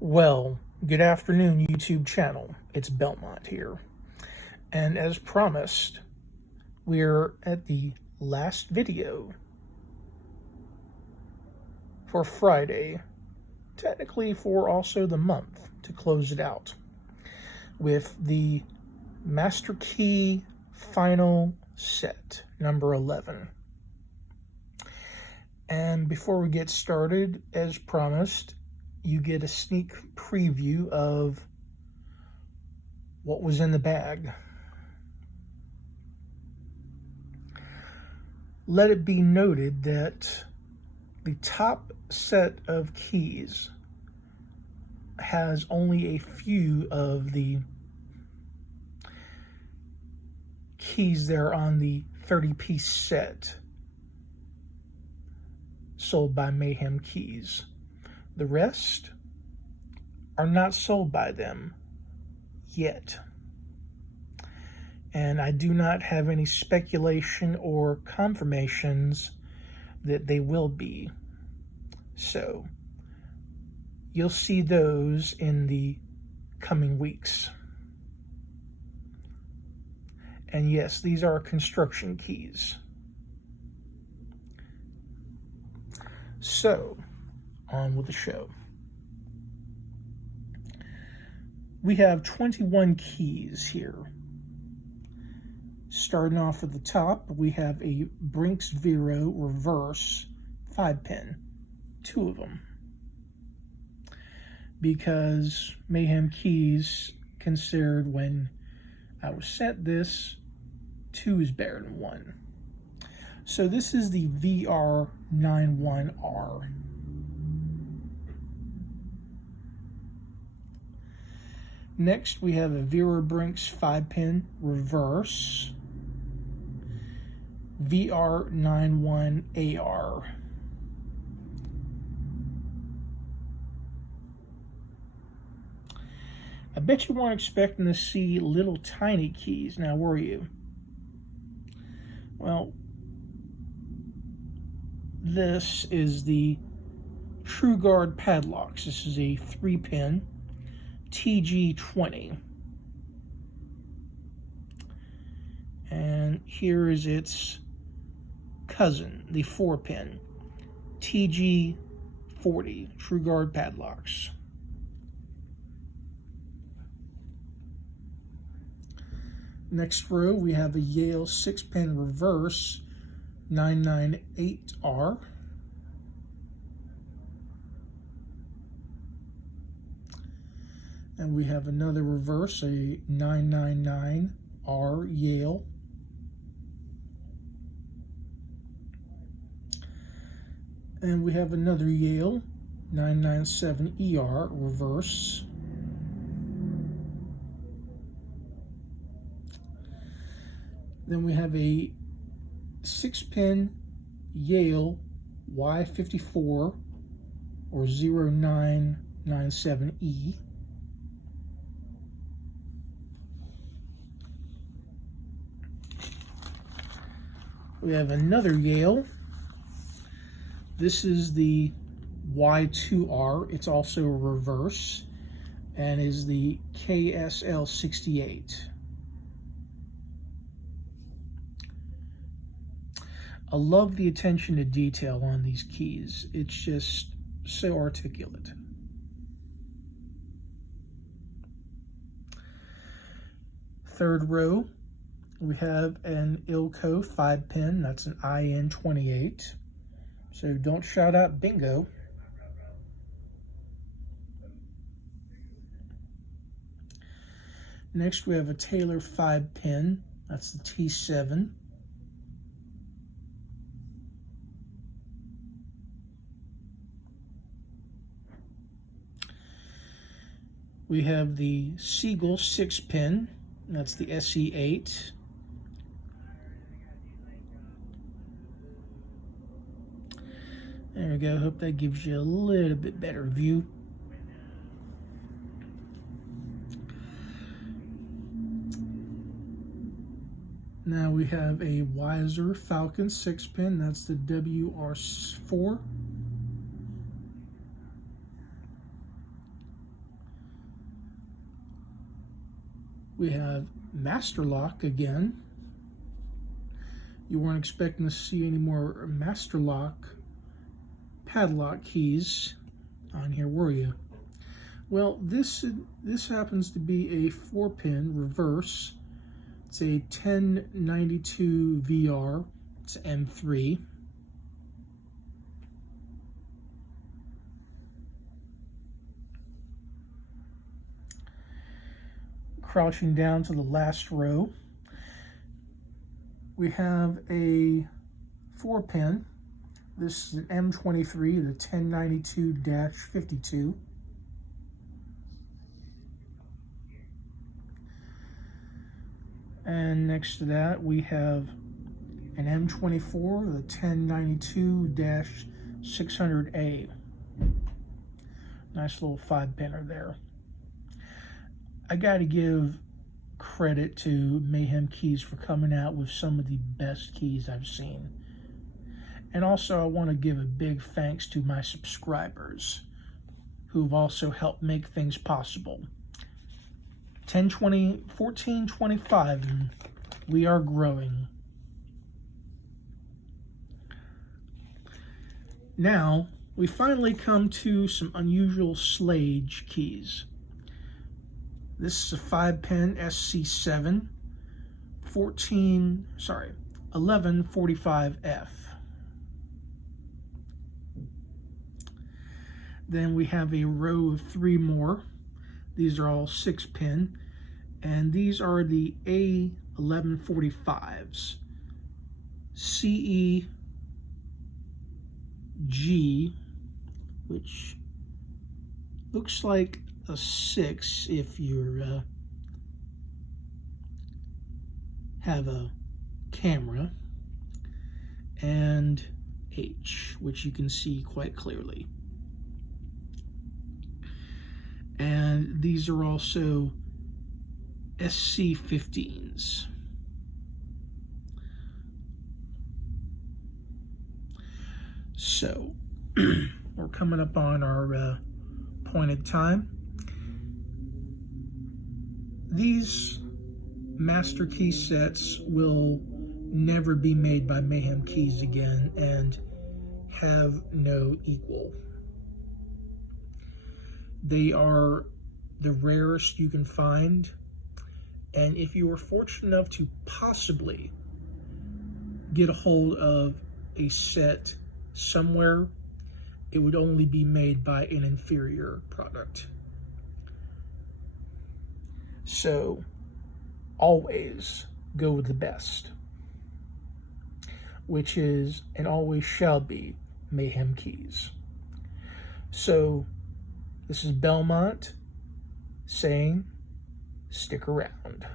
Well, good afternoon, YouTube channel. It's Belmont here. And as promised, we're at the last video for Friday, technically for also the month to close it out, with the Master Key Final Set, number 11. And before we get started, as promised, you get a sneak preview of what was in the bag. Let it be noted that the top set of keys has only a few of the keys there on the 30-piece set sold by Mayhem Keys. The rest are not sold by them yet. And I do not have any speculation or confirmations that they will be. So you'll see those in the coming weeks. And yes, these are construction keys. So, on with the show. We have 21 keys here. Starting off at the top, we have a Brinks Vero reverse 5-pin, 2 of them, because Mayhem Keys considered when I was sent this, 2 is better than 1. So this is the VR91R. Next, we have a Vero Brinks 5-pin reverse VR91AR. I bet you weren't expecting to see little tiny keys, now were you? Well, this is the TrueGuard padlocks. This is a 3-pin TG20. And here is its cousin, the 4-pin TG40 TrueGuard padlocks. Next row, we have a Yale 6-pin reverse 998R. And we have another reverse, a 999R Yale. And we have another Yale 997ER reverse. Then we have a 6-pin Yale Y54 or 0997E. We have another Yale. This is the Y2R. It's also a reverse and is the KSL68. I love the attention to detail on these keys. It's just so articulate. Third row, we have an Ilco 5-pin. That's an IN28. So don't shout out bingo. Next, we have a Taylor 5-pin. That's the T7. We have the Siegel 6-pin, that's the SE8. There we go, hope that gives you a little bit better view. Now we have a Weiser Falcon 6-pin, that's the WR4. We have Master Lock again. You weren't expecting to see any more Master Lock padlock keys on here, were you? Well, this happens to be a 4-pin reverse. It's a 1092 VR. It's M3. Crouching down to the last row, we have a 4-pin. This is an M23, the 1092-52. And next to that, we have an M24, the 1092-600A. Nice little 5-pinner there. I got to give credit to Mayhem Keys for coming out with some of the best keys I've seen. And also I want to give a big thanks to my subscribers who've also helped make things possible. 1425, and we are growing. Now, we finally come to some unusual Slage keys. This is a 5-pin SC7 1145F. Then we have a row of 3 more. These are all 6-pin, and these are the A1145s. CEG, which looks like a 6 if you have a camera, and H, which you can see quite clearly. And these are also SC15s. So, we're coming up on our appointed time. These master key sets will never be made by Mayhem Keys again and have no equal. They are the rarest you can find, and if you are fortunate enough to possibly get a hold of a set somewhere, it would only be made by an inferior product. So, always go with the best, which is and always shall be Mayhem Keys. So, this is Belmont saying, stick around.